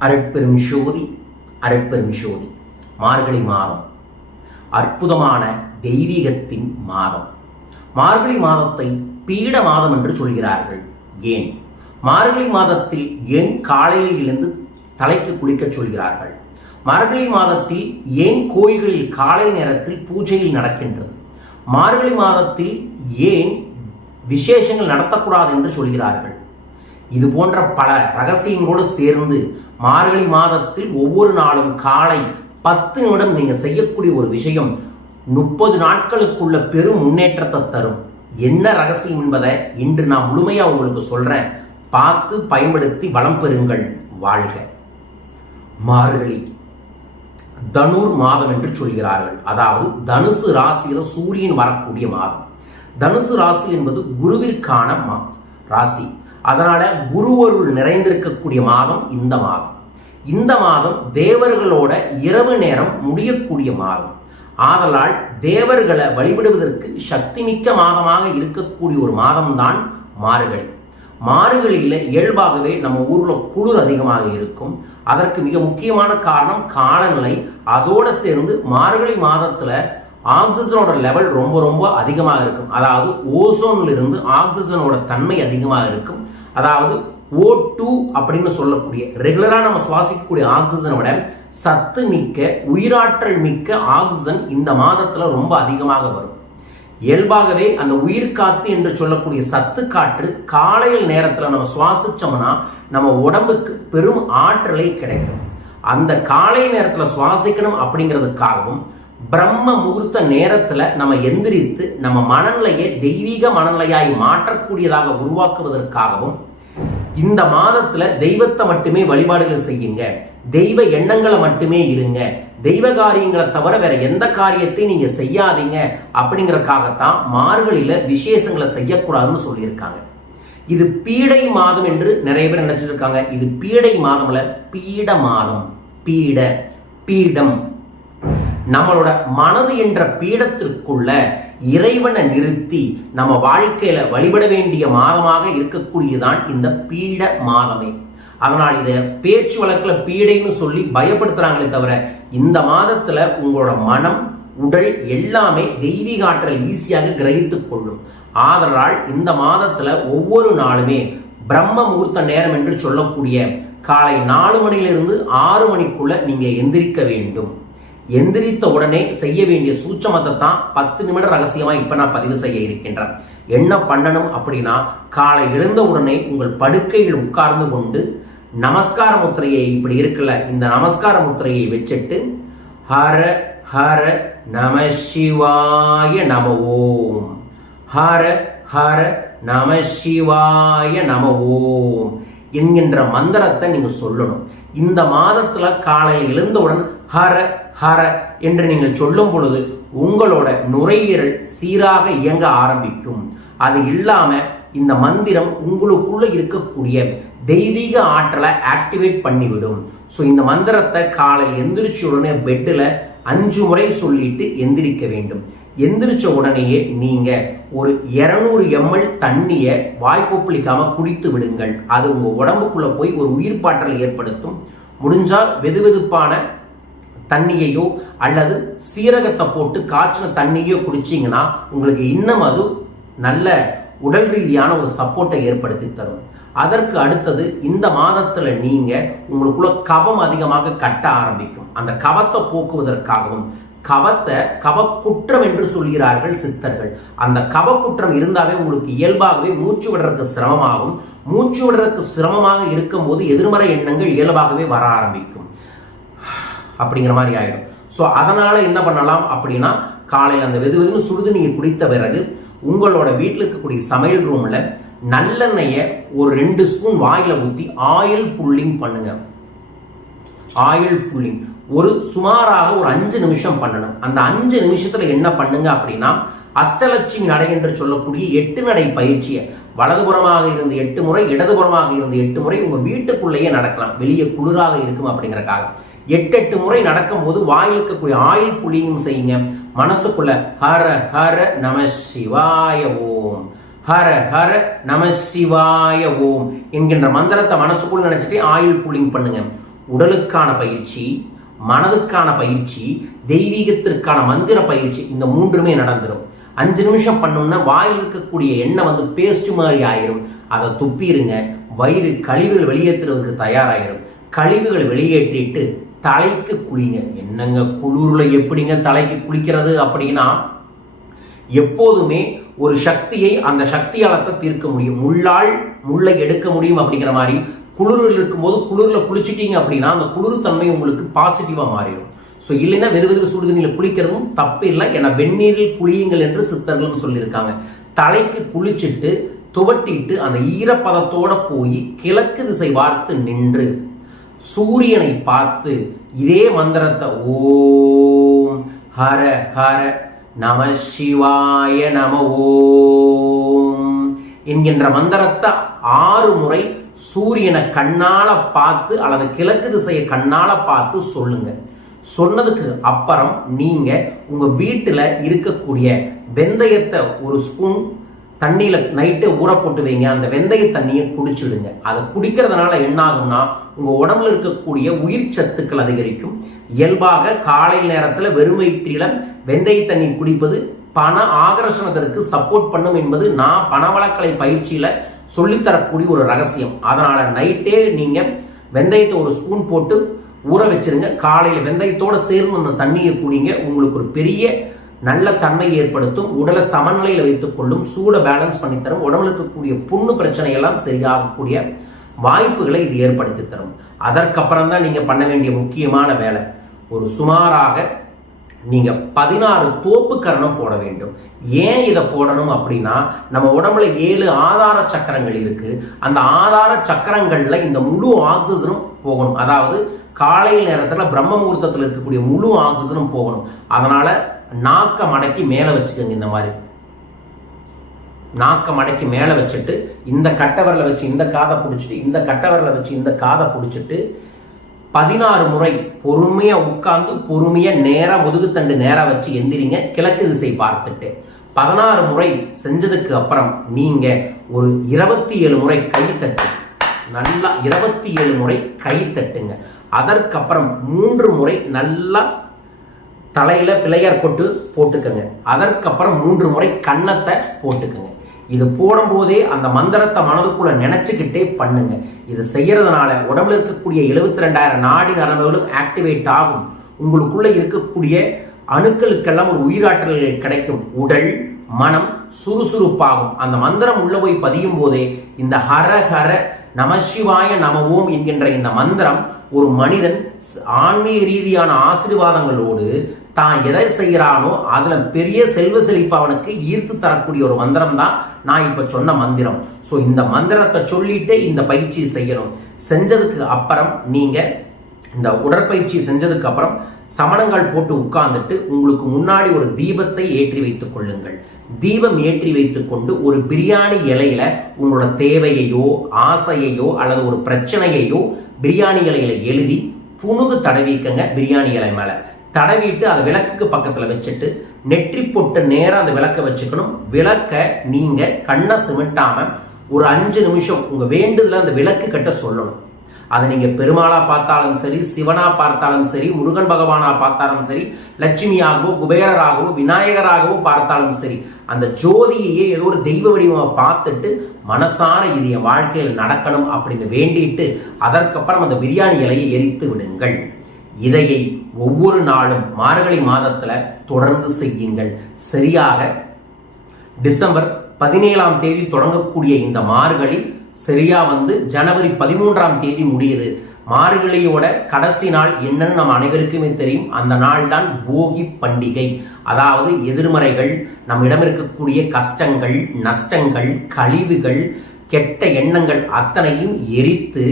அருட்பெரும் சோதி அருட்பெரும் சோதி. மார்கழி மாதம் அற்புதமான தெய்வீகத்தின் மாதம். மார்கழி மாதத்தை பீட மாதம் என்று சொல்கிறார்கள். ஏன்? மார்கழி மாதத்தில் ஏன் காலையில் இருந்து தலைக்கு குளிக்கச் சொல்கிறார்கள். மார்கழி மாதத்தில் ஏன் கோயில்களில் காலை நேரத்தில் பூஜையில் நடக்கின்றது. மார்கழி மாதத்தில் ஏன் விசேஷங்கள் நடத்தக்கூடாது என்று சொல்கிறார்கள். இது போன்ற பல ரகசியங்களோடு சேர்ந்து மார்கழி மாதத்தில் ஒவ்வொரு நாளும் காலை பத்து நிமிடம் நீங்க செய்யக்கூடிய ஒரு விஷயம் முப்பது நாட்களுக்குள்ள பெரும் முன்னேற்றத்தை தரும். என்ன ரகசியம் என்பதை இன்று நான் முழுமையா உங்களுக்கு சொல்றேன். பார்த்து பயன்படுத்தி வளம் பெறுங்கள் வாழ்க. மார்கழி தனுர் மாதம் என்று சொல்கிறார்கள். அதாவது தனுசு ராசியில சூரியன் வரக்கூடிய மாதம். தனுசு ராசி என்பது குருவிற்கான மா ராசி. அதனால குருவருள் நிறைந்திருக்கக்கூடிய மாதம் இந்த மாதம். இந்த மாதம் தேவர்களோட இரவு நேரம் முடியக்கூடிய மாதம். ஆதலால் தேவர்களை வழிபடுவதற்கு சக்தி மிக்க மாதமாக இருக்கக்கூடிய ஒரு மாதம்தான் மார்கழி. மாறுகளில் இயல்பாகவே நம்ம ஊரில் குளிர் அதிகமாக இருக்கும். அதற்கு மிக முக்கியமான காரணம் காலநிலை. அதோடு சேர்ந்து மார்கழி மாதத்தில் ஆக்சிஜனோட லெவல் ரொம்ப ரொம்ப அதிகமாக இருக்கும். அதாவது ஓசோன்ல இருந்து ஆக்சிஜனோட தன்மை அதிகமாக இருக்கும். அதாவது ஓ டூ அப்படின்னு சொல்லக்கூடிய ரெகுலராக நம்ம சுவாசிக்கக்கூடிய ஆக்சிஜனை விட சத்து மிக்க உயிராற்றல் மிக்க ஆக்சிஜன் இந்த மாதத்தில் ரொம்ப அதிகமாக வரும். இயல்பாகவே அந்த உயிர் காத்து என்று சொல்லக்கூடிய சத்து காற்று காலையில் நேரத்தில் நம்ம சுவாசிச்சோம்னா நம்ம உடம்புக்கு பெரும் ஆற்றலை கிடைக்கும். அந்த காலை நேரத்தில் சுவாசிக்கணும் அப்படிங்கிறதுக்காகவும் பிரம்ம முகூர்த்த நேரத்தில் நம்ம எந்திரித்து நம்ம மனநிலையை தெய்வீக மனநிலையாய் மாற்றக்கூடியதாக உருவாக்குவதற்காகவும் இந்த மாதத்துல தெய்வத்தை மட்டுமே வழிபாடுகள் செய்யுங்க. தெய்வ எண்ணங்களை மட்டுமே இருங்க. தெய்வ காரியங்களை தவிர வேற எந்த காரியத்தையும் நீங்க செய்யாதீங்க. அப்படிங்கறக்காகத்தான் மார்கழியில விசேஷங்களை செய்யக்கூடாதுன்னு சொல்லியிருக்காங்க. இது பீடை மாதம் என்று நிறைய பேர் நினைச்சிருக்காங்க. இது பீடை மாதம்ல பீட மாதம். பீட பீடம். நம்மளோட மனது என்ற பீடத்திற்குள்ள இறைவனை நிறுத்தி நம்ம வாழ்க்கையில வழிபட வேண்டிய மாதமாக இருக்கக்கூடியதான் இந்த பீட மாதமே. அதனால் இதை பேச்சு வழக்கில் பீடைன்னு சொல்லி பயப்படுத்துறாங்களே தவிர இந்த மாதத்துல உங்களோட மனம் உடல் எல்லாமே தெய்வீக ஆற்றல் ஈஸியாக கிரகித்துக் கொள்ளும். ஆதலால் இந்த மாதத்துல ஒவ்வொரு நாளுமே பிரம்ம முகூர்த்த நேரம் என்று சொல்லக்கூடிய காலை நாலு மணியிலிருந்து ஆறு மணிக்குள்ள நீங்க எந்திரிக்க வேண்டும். எந்திரித்த உடனே செய்ய வேண்டிய சூட்சமத்தை தான் பத்து நிமிட ரகசியமா இப்ப நான் பதிவு செய்ய இருக்கின்றேன். என்ன பண்ணணும் அப்படின்னா காலை எழுந்த உடனே உங்கள் படுக்கையில் உட்கார்ந்து கொண்டு நமஸ்கார முத்திரையை இப்படி இருக்குல்ல இந்த நமஸ்கார முத்திரையை வச்சுட்டு ஹர ஹர நம சிவாய நம ஓம் ஹர ஹர நம சிவாய நம ஓம் என்கின்ற மந்திரத்தை நீங்க சொல்லணும். இந்த மாதத்துல காலையில் எழுந்தவுடன் ஹர ஹர என்று நீங்கள் சொல்லும் பொழுது உங்களோட நுரையீரல் சீராக இயங்க ஆரம்பிக்கும். அது இல்லாம இந்த மந்திரம் உங்களுக்குள்ள இருக்கக்கூடிய தெய்வீக ஆற்றலை ஆக்டிவேட் பண்ணிவிடும். ஸோ இந்த மந்திரத்தை காலையில் எந்திரிச்ச உடனே பெட்டில் அஞ்சு முறை சொல்லிட்டு எந்திரிக்க வேண்டும். எந்திரிச்ச உடனேயே நீங்க ஒரு இருநூறு எம்எல் தண்ணியை வாய்க்கொப்பளிக்காம குடித்து விடுங்கள். அது உங்க உடம்புக்குள்ள போய் ஒரு உயிர்ப்பாற்றலை ஏற்படுத்தும். முடிஞ்சால் வெதுவெதுப்பான தண்ணியையோ அல்லது சீரகத்தை போட்டு காய்ச்சின தண்ணியோ குடிச்சிங்கன்னா உங்களுக்கு இன்னும் அது நல்ல உடல் ரீதியான ஒரு சப்போர்ட்டை ஏற்படுத்தி தரும். அதற்கு அடுத்தது இந்த மாதத்தில் நீங்கள் உங்களுக்குள்ள கபம் அதிகமாக கட்ட ஆரம்பிக்கும். அந்த கபத்தை போக்குவதற்காகவும் கவத்தை கவக்குற்றம் என்று சொல்கிறார்கள் சித்தர்கள். அந்த கவக்குற்றம் இருந்தாவே உங்களுக்கு இயல்பாகவே மூச்சு விடுறதுக்கு சிரமமாகும். மூச்சு விடுறதுக்கு சிரமமாக இருக்கும் போது எதிர்மறை எண்ணங்கள் இயல்பாகவே வர ஆரம்பிக்கும். அப்படிங்கிற மாதிரி ஆகிடும் ஸோ அதனால் என்ன பண்ணலாம் அப்படின்னா காலையில் அந்த வெது வெதுன்னு சுடுதண்ணியை குடித்த பிறகு உங்களோட வீட்டில் இருக்கக்கூடிய சமையல் ரூமில் நல்லெண்ணெயை ஒரு ரெண்டு ஸ்பூன் வாயில் ஊற்றி ஆயில் புல்லிங் பண்ணுங்க. ஆயில் புல்லிங் ஒரு சுமாராக ஒரு அஞ்சு நிமிஷம் பண்ணணும். அந்த அஞ்சு நிமிஷத்தில் என்ன பண்ணுங்க அப்படின்னா அஷ்டலட்சுமி நடை என்று சொல்லக்கூடிய எட்டு நடை பயிற்சியை வலதுபுறமாக இருந்து எட்டு முறை இடதுபுறமாக இருந்து எட்டு முறை உங்கள் வீட்டுக்குள்ளேயே நடக்கலாம். வெளியே குளிராக இருக்கும் அப்படிங்கிறக்காக எட்டு எட்டு முறை நடக்கும் போது வாயில் இருக்கக்கூடிய ஆயில் புள்ளியும் செய்யுங்க. மனசுக்குள்ள ஹர ஹர நம சிவாய ஓம். ஹர ஹர நம சிவாய ஓம் என்கின்ற மந்திரத்தை மனசுக்குள்ள நினைச்சிட்டு ஆயில் புல்லிங் பண்ணுங்க. உடலுக்கான பயிற்சி மனதுக்கான பயிற்சி தெய்வீகத்திற்கான மந்திர பயிற்சி இந்த மூன்றுமே நடந்துடும் அஞ்சு நிமிஷம் பண்ணோம்னா வாயில் இருக்கக்கூடிய எண்ணெய் வந்து பேஸ்ட் மாதிரி ஆயிரும். அதை துப்பிடுங்க வயிறு கழிவுகள் வெளியேற்றுறதுக்கு தயாராகிடும் கழிவுகள் வெளியேற்றிட்டு தலைக்கு குளிங்க. என்னங்க குளிரில் எப்படிங்க தலைக்கு குளிக்கிறது அப்படின்னா எப்போதுமே ஒரு சக்தியை அந்த சக்தியாலத்தை தீர்க்க முடியும். முள்ளால் முள்ளை எடுக்க முடியும் அப்படிங்கிற மாதிரி. குளிரில் இருக்கும்போது குளிரில் குளிச்சிட்டீங்க அப்படின்னா அந்த குளிர் தன்மை உங்களுக்கு பாசிட்டிவாக மாறிடும். ஸோ இல்லைன்னா வெது வெது சுடுதண்ணியில் குளிக்கிறதும் தப்பு இல்லை. ஏன்னா வெந்நீரில் குளியுங்கள் என்று சித்தர்கள் சொல்லியிருக்காங்க. தலைக்கு குளிச்சுட்டு துவட்டிட்டு அந்த ஈரப்பதத்தோட போய் கிழக்கு திசை பார்த்து நின்று சூரியனை பார்த்து இதே மந்திரத்தை ஓம் ஹர ஹர நம சிவாய நம ஓம் என்கின்ற மந்திரத்தை ஆறு முறை சூரியனை கண்ணால பார்த்து அல்லது கிழக்கு திசையை கண்ணால பார்த்து சொல்லுங்க. சொன்னதுக்கு அப்புறம் நீங்க உங்க வீட்டுல இருக்கக்கூடிய வெந்தயத்தை ஒரு ஸ்பூன் தண்ணியில் நைட்டே ஊற போட்டு வைங்க. அந்த வெந்தய தண்ணியை குடிச்சிடுங்க. அதை குடிக்கிறதுனால என்ன ஆகும்னா உங்கள் உடம்புல இருக்கக்கூடிய உயிர் சத்துக்கள் அதிகரிக்கும். இயல்பாக காலை நேரத்தில் வெறும் வயிற்றில வெந்தய தண்ணி குடிப்பது பண ஆகர்ஷணத்திற்கு சப்போர்ட் பண்ணும் என்பது நான் பணவளக்கலை பயிற்சியில் சொல்லித்தரக்கூடிய ஒரு ரகசியம். அதனால் நைட்டே நீங்கள் வெந்தயத்தை ஒரு ஸ்பூன் போட்டு ஊற வச்சிருங்க. காலையில் வெந்தயத்தோடு சேர்ந்து அந்த தண்ணியை குடிங்க. உங்களுக்கு ஒரு பெரிய நல்ல தன்மை ஏற்படுத்தும் உடலை சமநிலையில் வைத்துக் கொள்ளும் சூடை பேலன்ஸ் பண்ணி தரும் உடம்புல இருக்கக்கூடிய புண்ணு பிரச்சனையெல்லாம் சரியாகக்கூடிய வாய்ப்புகளை இது ஏற்படுத்தி தரும். அதற்கப்புறம் தான் நீங்கள் பண்ண வேண்டிய முக்கியமான வேலை. ஒரு சுமாராக நீங்க பதினாறு தோப்பு கரணம் போட வேண்டும். ஏன் இதை போடணும் அப்படின்னா நம்ம உடம்புல ஏழு ஆதார சக்கரங்கள் இருக்கு. அந்த ஆதார சக்கரங்கள்ல இந்த முழு ஆக்சிஜனும் போகணும். அதாவது காலை நேரத்தில் பிரம்ம முகூர்த்தத்தில் இருக்கக்கூடிய முழு ஆக்சிஜனும் போகணும். அதனால நாக்கை மடக்கி மேலே வச்சுக்கோங்க இந்த மாதிரி. நாக்கை மடக்கி மேலே வச்சுட்டு இந்த கட்டவரில் வச்சு இந்த காதை பிடிச்சிட்டு இந்த கட்டவரில் வச்சு இந்த காதை பிடிச்சிட்டு பதினாறு முறை பொறுமையாக உட்கார்ந்து பொறுமையாக நேராக முதுகுத்தண்டு நேராக வச்சு எந்திரிங்க கிழக்கு திசை பார்த்துட்டு. பதினாறு முறை செஞ்சதுக்கு அப்புறம் நீங்கள் ஒரு இருபத்தி ஏழு முறை கை தட்டு. நல்லா இருபத்தி ஏழு முறை கை தட்டுங்க. அதற்கப்புறம் மூன்று முறை நல்லா தலையில் பிள்ளையார் கொட்டு போட்டுக்கங்க. அதற்கப்புறம் மூன்று முறை கன்னத்தை போட்டுக்கங்க. இது போடும்போதே அந்த மந்திரத்தை மனதுக்குள்ளே நினச்சிக்கிட்டே பண்ணுங்க. இது செய்கிறதுனால உடம்புல இருக்கக்கூடிய எழுபத்தி ரெண்டாயிரம் நாடி நரம்புகளும் ஆக்டிவேட் ஆகும். உங்களுக்குள்ளே இருக்கக்கூடிய அணுக்களுக்கெல்லாம் ஒரு உயிராற்றல்கள் கிடைக்கும். உடல் மனம் சுறுசுறுப்பாகும். அந்த மந்திரம் உள்ள போய் பதியும் போதே இந்த ஹர ஹர நமசிவாய நம ஓம் என்கின்ற இந்த மந்திரம் ஒரு மனிதன் ஆன்மீக ரீதியான ஆசீர்வாதங்களோடு தான் எதை செய்கிறானோ அதில் பெரிய செல்வ செழிப்பு அவனுக்கு ஈர்த்து தரக்கூடிய ஒரு மந்திரம் தான் நான் இப்போ சொன்ன மந்திரம். ஸோ இந்த மந்திரத்தை சொல்லிட்டு இந்த பயிற்சி செய்யணும். செஞ்சதுக்கு அப்புறம் நீங்கள் இந்த உடற்பயிற்சி செஞ்சதுக்கு அப்புறம் சமணங்கள் போட்டு உட்கார்ந்துட்டு உங்களுக்கு முன்னாடி ஒரு தீபத்தை ஏற்றி வைத்துக் கொள்ளுங்கள். தீபம் ஏற்றி வைத்துக்கொண்டு ஒரு பிரியாணி இலையில உங்களோட தேவையையோ ஆசையையோ அல்லது ஒரு பிரச்சனையையோ பிரியாணி இலையில எழுதி புனுகு தடவிக்கங்க பிரியாணி இலை மேலே. தடவிட்டு அதை விளக்குக்கு பக்கத்தில் வச்சுட்டு நெற்றி போட்டு நேராக அந்த விளக்கை வச்சுக்கணும். விளக்கை நீங்கள் கண்ணை சிமிட்டாமல் ஒரு அஞ்சு நிமிஷம் உங்கள் வேண்டுதல அந்த விளக்கு கட்ட சொல்லணும். அதை நீங்கள் பெருமாளாக பார்த்தாலும் சரி சிவனாக பார்த்தாலும் சரி முருகன் பகவானாக பார்த்தாலும் சரி லட்சுமியாகவோ குபேரராகவோ விநாயகராகவோ பார்த்தாலும் சரி அந்த ஜோதியையே ஏதோ ஒரு தெய்வ வடிவமாக பார்த்துட்டு மனசார இது என் வாழ்க்கையில் நடக்கணும் அப்படின்னு வேண்டிட்டு அதற்கப்புறம் அந்த பிரியாணி இலையை எரித்து விடுங்கள். இதையை ஒவ்வொரு நாளும் மார்கழி மாதத்தில் தொடர்ந்து செய்யுங்கள். சரியாக டிசம்பர் பதினேழாம் தேதி தொடங்கக்கூடிய இந்த மார்கழி சரியா வந்து ஜனவரி பதிமூன்றாம் தேதி முடியுது. மார்கழியோட கடைசி நாள் என்னன்னு நம்ம அனைவருக்குமே தெரியும். அந்த நாள் தான் போகி பண்டிகை. அதாவது எதிர்மறைகள் நம்மிடம் இருக்கக்கூடிய கஷ்டங்கள் நஷ்டங்கள் கழிவுகள் கெட்ட எண்ணங்கள் அத்தனையும் எரித்து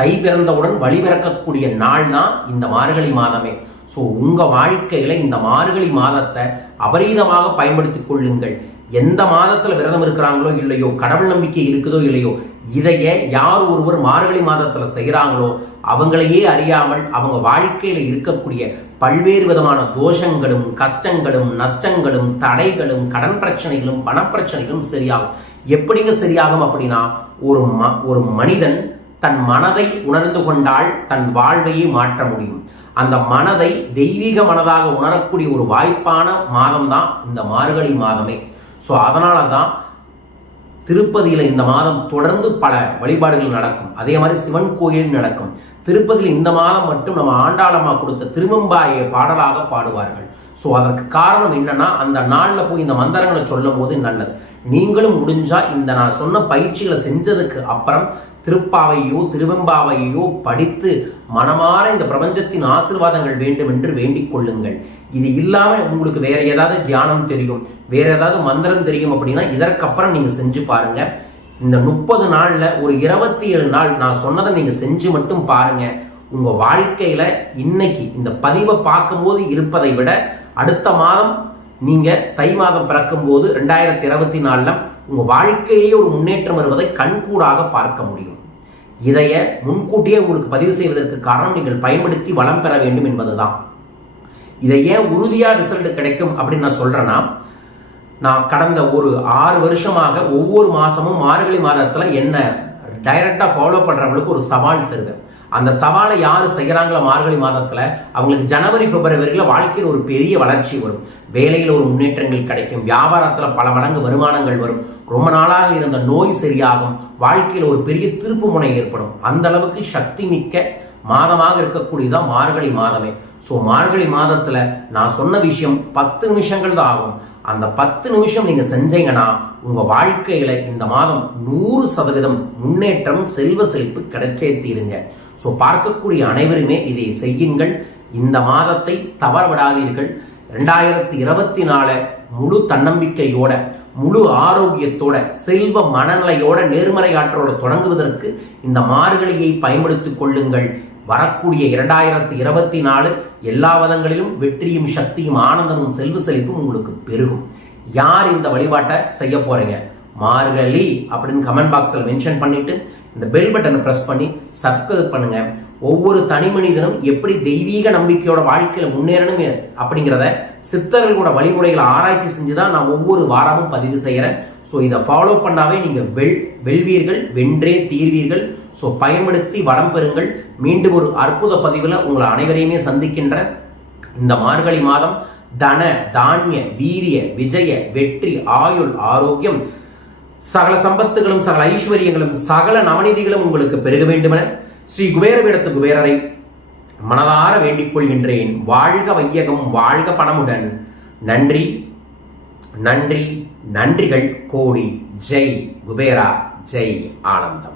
தை பிறந்தவுடன் வழிபிறக்கக்கூடிய நாள் தான் இந்த மார்கழி மாதமே. ஸோ உங்கள் வாழ்க்கையில் இந்த மார்கழி மாதத்தை அபரீதமாக பயன்படுத்தி கொள்ளுங்கள். எந்த மாதத்தில் விரதம் இருக்கிறாங்களோ இல்லையோ கடவுள் நம்பிக்கை இருக்குதோ இல்லையோ இதையே யார் ஒருவர் மார்கழி மாதத்தில் செய்கிறாங்களோ அவங்களையே அறியாமல் அவங்க வாழ்க்கையில் இருக்கக்கூடிய பல்வேறு விதமான தோஷங்களும் கஷ்டங்களும் நஷ்டங்களும் தடைகளும் கடன் பிரச்சனைகளும் பணப்பிரச்சனைகளும் சரியாகும். எப்படிங்க சரியாகும் அப்படின்னா ஒரு ம ஒரு மனிதன் தன் மனதை உணர்ந்து கொண்டால் தன் வாழ்வையே மாற்ற முடியும். அந்த மனதை தெய்வீக மனதாக உணரக்கூடிய ஒரு வாய்ப்பான மாதம் தான் இந்த மார்கழி மாதமே. ஸோ அதனால தான் திருப்பதியில் இந்த மாதம் தொடர்ந்து பல வழிபாடுகள் நடக்கும். அதே மாதிரி சிவன் கோயில் நடக்கும். திருப்பதியில் இந்த மாதம் மட்டும் நம்ம ஆண்டாளமா கொடுத்த திருவம்பாயை பாடலாக பாடுவார்கள். ஸோ அதற்கு காரணம் என்னன்னா அந்த நாளில் போய் இந்த மந்திரங்களை சொல்லும் போது நல்லது. நீங்களும் முடிஞ்சால் இந்த நான் சொன்ன பயிற்சிகளை செஞ்சதுக்கு அப்புறம் திருப்பாவையோ திருவெம்பாவையோ படித்து மனமாற இந்த பிரபஞ்சத்தின் ஆசிர்வாதங்கள் வேண்டும் என்று வேண்டிக் கொள்ளுங்கள். இது இல்லாமல் உங்களுக்கு வேற ஏதாவது தியானம் தெரியும் வேற ஏதாவது மந்திரம் தெரியும் அப்படின்னா இதற்கப்புறம் நீங்கள் செஞ்சு பாருங்கள் இந்த முப்பது நாளில் ஒரு இருபத்தி ஏழு நாள் நான் சொன்னதை நீங்கள் செஞ்சு மட்டும் பாருங்க. உங்கள் வாழ்க்கையில் இன்னைக்கு இந்த பதிவை பார்க்கும்போது இருப்பதை விட அடுத்த மாதம் நீங்கள் தை மாதம் பிறக்கும்போது ரெண்டாயிரத்தி இருபத்தி நாலில் உங்கள் வாழ்க்கையிலேயே ஒரு முன்னேற்றம் வருவதை கண்கூடாக பார்க்க முடியும். இதைய முன்கூட்டியே உங்களுக்கு பதிவு செய்வதற்கு காரணம் நீங்கள் பயன்படுத்தி வளம் பெற வேண்டும் என்பதுதான். இதை ஏன் உறுதியாக ரிசல்ட் கிடைக்கும் அப்படின்னு நான் சொல்கிறேன்னா நான் கடந்த ஒரு ஆறு வருஷமாக ஒவ்வொரு மாதமும் மார்கழி மாதத்தில் என்ன டைரக்டாக ஃபாலோ பண்ணுறவங்களுக்கு ஒரு சவால் தருவேன். அந்த சவாலை யார் செய்கிறாங்களோ மார்கழி மாதத்தில் அவங்களுக்கு ஜனவரி பிப்ரவரியில் வாழ்க்கையில் ஒரு பெரிய வளர்ச்சி வரும். வேலையில் ஒரு முன்னேற்றங்கள் கிடைக்கும். வியாபாரத்தில் பல மடங்கு வருமானங்கள் வரும். ரொம்ப நாளாக இருந்த நோய் சரியாகும். வாழ்க்கையில் ஒரு பெரிய திருப்பு முனை ஏற்படும். அந்த அளவுக்கு சக்தி மிக்க மாதமாக இருக்கக்கூடியதான் மார்கழி மாதமே. ஸோ மார்கழி மாதத்தில் நான் சொன்ன விஷயம் பத்து நிமிஷங்கள் தான் ஆகும். அந்த பத்து நிமிஷம் நீங்க செஞ்சீங்கன்னா உங்க வாழ்க்கையில இந்த மாதம் நூறு சதவீதம் முன்னேற்றம் செல்வ செழிப்பு கிடைச்சே தீருங்க. ஸோ பார்க்கக்கூடிய அனைவருமே இதை செய்யுங்கள். இந்த மாதத்தை தவற விடாதீர்கள் ரெண்டாயிரத்தி இருபத்தி நாலு முழு தன்னம்பிக்கையோட முழு ஆரோக்கியத்தோட செல்வ மனநிலையோட நேர்மறை ஆற்றலோட தொடங்குவதற்கு இந்த மார்கழியை பயன்படுத்திக் கொள்ளுங்கள். வரக்கூடிய இரண்டாயிரத்தி இருபத்தி நாலு எல்லா விதங்களிலும் வெற்றியும் சக்தியும் ஆனந்தமும் செல்வ செழிப்பும் உங்களுக்கு பெருகும். யார் இந்த வழிபாட்டை செய்ய போறீங்க? மார்கழி அப்படின்னு கமெண்ட் பாக்ஸில் மென்ஷன் பண்ணிட்டு இந்த பெல் பட்டனை ப்ரெஸ் பண்ணி சப்ஸ்கிரைப் பண்ணுங்க. ஒவ்வொரு தனி மனிதனும் எப்படி தெய்வீக நம்பிக்கையோட வாழ்க்கையில முன்னேறணும் அப்படிங்கிறத சித்தர்களோட வழிமுறைகளை ஆராய்ச்சி செஞ்சு தான் நான் ஒவ்வொரு வாரமும் பதிவு செய்கிறேன் ஸோ இதை ஃபாலோ பண்ணாவே நீங்கள் வெல் வெல்வீர்கள் வென்றே தீர்வீர்கள். ஸோ பயன்படுத்தி வளம் பெறுங்கள். மீண்டும் ஒரு அற்புத பதிவில் உங்களை அனைவரையுமே சந்திக்கின்ற இந்த மார்கழி மாதம் தன தானிய வீரிய விஜய வெற்றி ஆயுள் ஆரோக்கியம் சகல சம்பத்துகளும் சகல ஐஸ்வர்யங்களும் சகல நவநிதிகளும் உங்களுக்கு பெருக வேண்டுமென ஸ்ரீ குபேரவிடத்து குபேரரை மனதார வேண்டிக் கொள்கின்றேன். வாழ்க வையகம் வாழ்க பணமுடன். நன்றி நன்றி நன்றிகள் கோடி. ஜெய் குபேரா ஜெய் ஆனந்தம்.